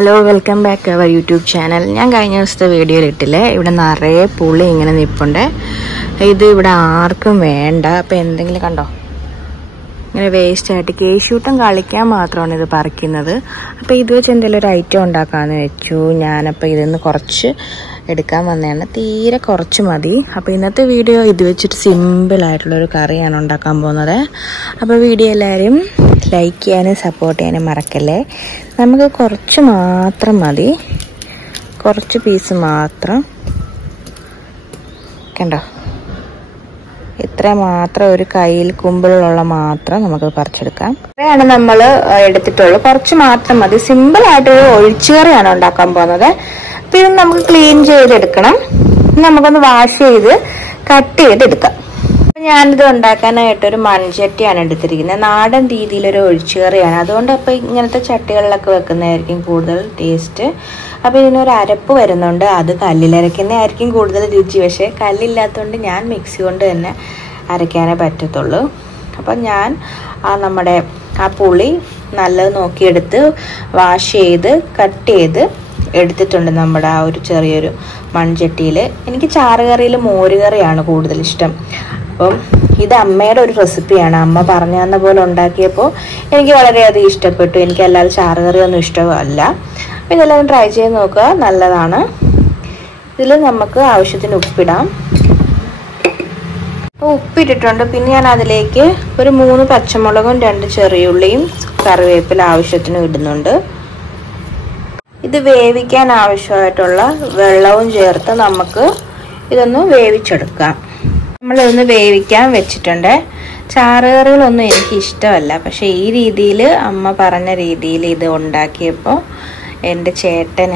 Hello welcome back to our YouTube channel. ഞാൻ കഴിഞ്ഞ ദിവസത്തെ വീഡിയോയിൽ ഇട്ടില്ലേ, ഇവിടെ നിറയെ പുളി ഇങ്ങനെ നിൽപ്പുണ്ട്. ഇത് ഇവിടെ ആർക്കും വേണ്ട. അപ്പോൾ എന്തെങ്കിലും കണ്ടോ, ഇങ്ങനെ വേസ്റ്റായിട്ട് കേശൂട്ടം കളിക്കാൻ മാത്രമാണ് ഇത് പറിക്കുന്നത്. അപ്പോൾ ഇത് വെച്ച് എന്തെങ്കിലും ഒരു ഐറ്റം ഉണ്ടാക്കാമെന്ന് വെച്ചു. ഞാനപ്പോൾ ഇതിന്ന് കുറച്ച് എടുക്കാൻ വന്നതാണ്, തീരെ കുറച്ച് മതി. അപ്പോൾ ഇന്നത്തെ വീഡിയോ ഇത് വെച്ചിട്ട് സിമ്പിളായിട്ടുള്ളൊരു കറിയാണ് ഉണ്ടാക്കാൻ പോകുന്നത്. അപ്പോൾ വീഡിയോ എല്ലാവരും ലൈക്ക് ചെയ്യാനും സപ്പോർട്ട് ചെയ്യാനും മറക്കല്ലേ. നമുക്ക് കുറച്ച് മാത്രം മതി, കുറച്ച് പീസ് മാത്രം. കണ്ടോ, ഇത്ര മാത്രം, ഒരു കയ്യിൽ കുമ്പിളുള്ള മാത്രം നമുക്ക് പറിച്ചെടുക്കാം. ഇത്രയാണ് നമ്മൾ എടുത്തിട്ടുള്ളൂ, കുറച്ച് മാത്രം മതി. സിമ്പിളായിട്ടൊരു ഒഴിച്ചുകറിയാണ് ഉണ്ടാക്കാൻ പോകുന്നത്. പിന്നെ നമുക്ക് ക്ലീൻ ചെയ്തെടുക്കണം, നമുക്കൊന്ന് വാഷ് ചെയ്ത് കട്ട് ചെയ്തെടുക്കാം. ഞാനിത് ഉണ്ടാക്കാനായിട്ടൊരു മൺചട്ടിയാണ് എടുത്തിരിക്കുന്നത്. നാടൻ രീതിയിലൊരു ഒഴിച്ചുകറിയാണ്, അതുകൊണ്ട് അപ്പോൾ ഇങ്ങനത്തെ ചട്ടികളിലൊക്കെ വെക്കുന്നതായിരിക്കും കൂടുതൽ ടേസ്റ്റ്. അപ്പോൾ ഇതിനൊരു അരപ്പ് വരുന്നുണ്ട്, അത് കല്ലിലരയ്ക്കുന്നതായിരിക്കും കൂടുതൽ രുചി. പക്ഷേ കല്ലില്ലാത്തതുകൊണ്ട് ഞാൻ മിക്സി കൊണ്ട് തന്നെ അരയ്ക്കാനേ പറ്റത്തുള്ളൂ. അപ്പം ഞാൻ നമ്മുടെ പുളി നല്ലത് നോക്കിയെടുത്ത് വാഷ് ചെയ്ത് കട്ട് ചെയ്ത് എടുത്തിട്ടുണ്ട് നമ്മുടെ ആ ഒരു ചെറിയൊരു മൺചട്ടിയിൽ. എനിക്ക് ചാറുകറിയിൽ മോരുകറിയാണ് കൂടുതൽ ഇഷ്ടം. അപ്പം ഇത് അമ്മയുടെ ഒരു റെസിപ്പിയാണ്, അമ്മ പറഞ്ഞു തന്ന പോലെ ഉണ്ടാക്കിയപ്പോൾ എനിക്ക് വളരെയധികം ഇഷ്ടപ്പെട്ടു. എനിക്കല്ലാതെ ചാറുകറിയൊന്നും ഇഷ്ടമല്ല. അപ്പം ഇതെല്ലാം ട്രൈ ചെയ്ത് നോക്കുക, നല്ലതാണ്. ഇതിൽ നമുക്ക് ആവശ്യത്തിന് ഉപ്പിടാം. അപ്പോൾ ഉപ്പിട്ടിട്ടുണ്ട്. പിന്നെ ഞാൻ അതിലേക്ക് ഒരു 3 പച്ചമുളകും 2 ചെറിയുള്ളിയും കറിവേപ്പില ആവശ്യത്തിന് ഇടുന്നുണ്ട്. ഇത് വേവിക്കാൻ ആവശ്യമായിട്ടുള്ള വെള്ളവും ചേർത്ത് നമുക്ക് ഇതൊന്ന് വേവിച്ചെടുക്കാം. നമ്മളിതൊന്ന് വേവിക്കാൻ വെച്ചിട്ടുണ്ട്. ചാറുകറികളൊന്നും എനിക്ക് ഇഷ്ടമല്ല, പക്ഷേ ഈ രീതിയിൽ അമ്മ പറഞ്ഞ രീതിയിൽ ഇത് ഉണ്ടാക്കിയപ്പോൾ എൻ്റെ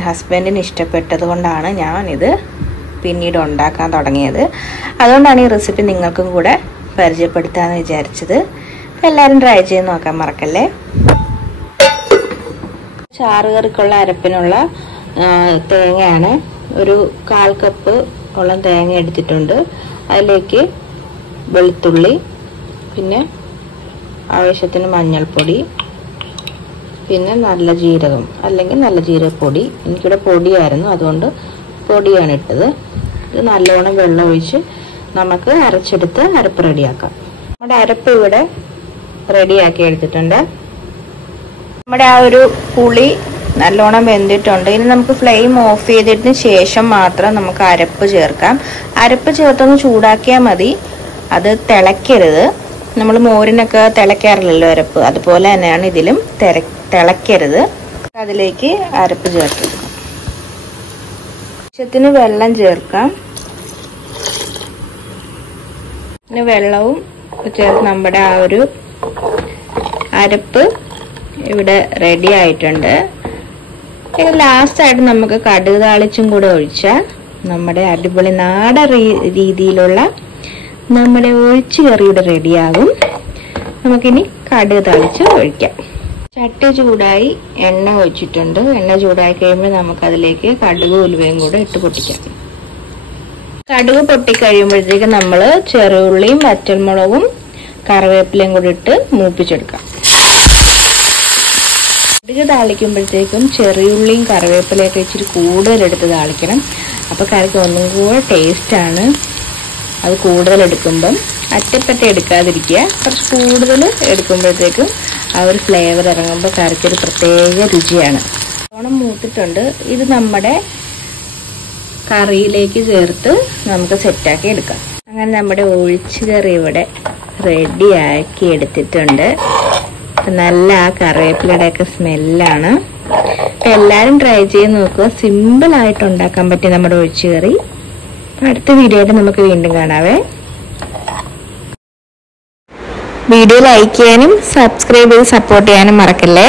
ഹസ്ബൻഡിന് ഇഷ്ടപ്പെട്ടത് കൊണ്ടാണ് ഞാനിത് പിന്നീട് ഉണ്ടാക്കാൻ തുടങ്ങിയത്. അതുകൊണ്ടാണ് ഈ റെസിപ്പി നിങ്ങൾക്കും കൂടെ പരിചയപ്പെടുത്താമെന്ന് വിചാരിച്ചത്. എല്ലാവരും ട്രൈ ചെയ്ത് നോക്കാൻ മറക്കല്ലേ. ചാറുകറിക്കുള്ള അരപ്പിനുള്ള തേങ്ങയാണ്. ഒരു 1/4 കപ്പ് ഓളം തേങ്ങ എടുത്തിട്ടുണ്ട്. അതിലേക്ക് വെളുത്തുള്ളി, പിന്നെ ആവശ്യത്തിന് മഞ്ഞൾപ്പൊടി, പിന്നെ നല്ല ജീരകം അല്ലെങ്കിൽ നല്ല ജീരകപ്പൊടി. എനിക്കിവിടെ പൊടിയായിരുന്നു, അതുകൊണ്ട് പൊടിയാണ് ഇട്ടത്. ഇത് നല്ലോണം വെള്ളം ഒഴിച്ച് നമുക്ക് അരച്ചെടുത്ത് അരപ്പ് റെഡിയാക്കാം. നമ്മുടെ അരപ്പ് ഇവിടെ റെഡിയാക്കി എടുത്തിട്ടുണ്ട്. നമ്മുടെ ആ ഒരു പുളി നല്ലോണം വെന്തിട്ടുണ്ട്. ഇനി നമുക്ക് ഫ്ലെയിം ഓഫ് ചെയ്തതിന് ശേഷം മാത്രം നമുക്ക് അരപ്പ് ചേർക്കാം. അരപ്പ് ചേർത്തൊന്ന് ചൂടാക്കിയാൽ മതി, അത് തിളയ്ക്കരുത്. നമ്മൾ മോരിനൊക്കെ തിളയ്ക്കാറില്ലല്ലോ അരപ്പ്, അതുപോലെ തന്നെയാണ് ഇതിലും തിളയ്ക്കരുത്. അതിലേക്ക് അരപ്പ് ചേർത്ത് ആവശ്യത്തിന് വെള്ളം ചേർക്കാം. പിന്നെ വെള്ളവും ചേർത്ത് നമ്മുടെ ആ ഒരു അരപ്പ് ഇവിടെ റെഡി ആയിട്ടുണ്ട്. പിന്നെ ലാസ്റ്റായിട്ട് നമുക്ക് കടുക് താളിച്ചും കൂടെ ഒഴിച്ചാൽ നമ്മുടെ അടിപൊളി നാടൻ രീതിയിലുള്ള നമ്മുടെ ഒഴിച്ചുകറിയുടെ റെഡിയാകും. നമുക്കിനി കടുക് താളിച്ച് ഒഴിക്കാം. ചട്ടി ചൂടായി എണ്ണ ഒഴിച്ചിട്ടുണ്ട്. എണ്ണ ചൂടായി കഴിയുമ്പോൾ നമുക്കതിലേക്ക് കടുകും ഉലുവയും കൂടെ ഇട്ട് പൊട്ടിക്കാം. കടുക് പൊട്ടിക്കഴിയുമ്പോഴത്തേക്ക് നമ്മൾ ചെറുള്ളിയും വറ്റൽമുളകും കറിവേപ്പിലയും കൂടി ഇട്ട് മൂപ്പിച്ചെടുക്കാം. കടുക് താളിക്കുമ്പോഴത്തേക്കും ചെറിയുള്ളിയും കറിവേപ്പിലയൊക്കെ ഇച്ചിരി കൂടുതലെടുത്ത് താളിക്കണം. അപ്പോൾ കറിക്ക് ഒന്നും കൂടെ ടേസ്റ്റാണ്. അത് കൂടുതലെടുക്കുമ്പം അറ്റപ്പറ്റ എടുക്കാതിരിക്കുക, കുറച്ച് കൂടുതൽ എടുക്കുമ്പോഴത്തേക്കും ആ ഒരു ഫ്ലേവർ ഇറങ്ങുമ്പോൾ കറിക്കൊരു പ്രത്യേക രുചിയാണ്. ഓണം മൂത്തിട്ടുണ്ട്. ഇത് നമ്മുടെ കറിയിലേക്ക് ചേർത്ത് നമുക്ക് സെറ്റാക്കി എടുക്കാം. അങ്ങനെ നമ്മുടെ ഒഴിച്ചുകറി ഇവിടെ റെഡിയാക്കി എടുത്തിട്ടുണ്ട്. നല്ല ആ കറിവേപ്പിലയുടെയൊക്കെ സ്മെല്ലാണ്. എല്ലാവരും ട്രൈ ചെയ്ത് നോക്കുക, സിമ്പിളായിട്ട് ഉണ്ടാക്കാൻ പറ്റിയ നമ്മുടെ ഒഴിച്ചുകറി. അടുത്ത വീഡിയോയിൽ നമുക്ക് വീണ്ടും കാണാവേ. വീഡിയോ ലൈക്ക് ചെയ്യാനും സബ്സ്ക്രൈബ് ചെയ്ത് സപ്പോർട്ട് ചെയ്യാനും മറക്കല്ലേ.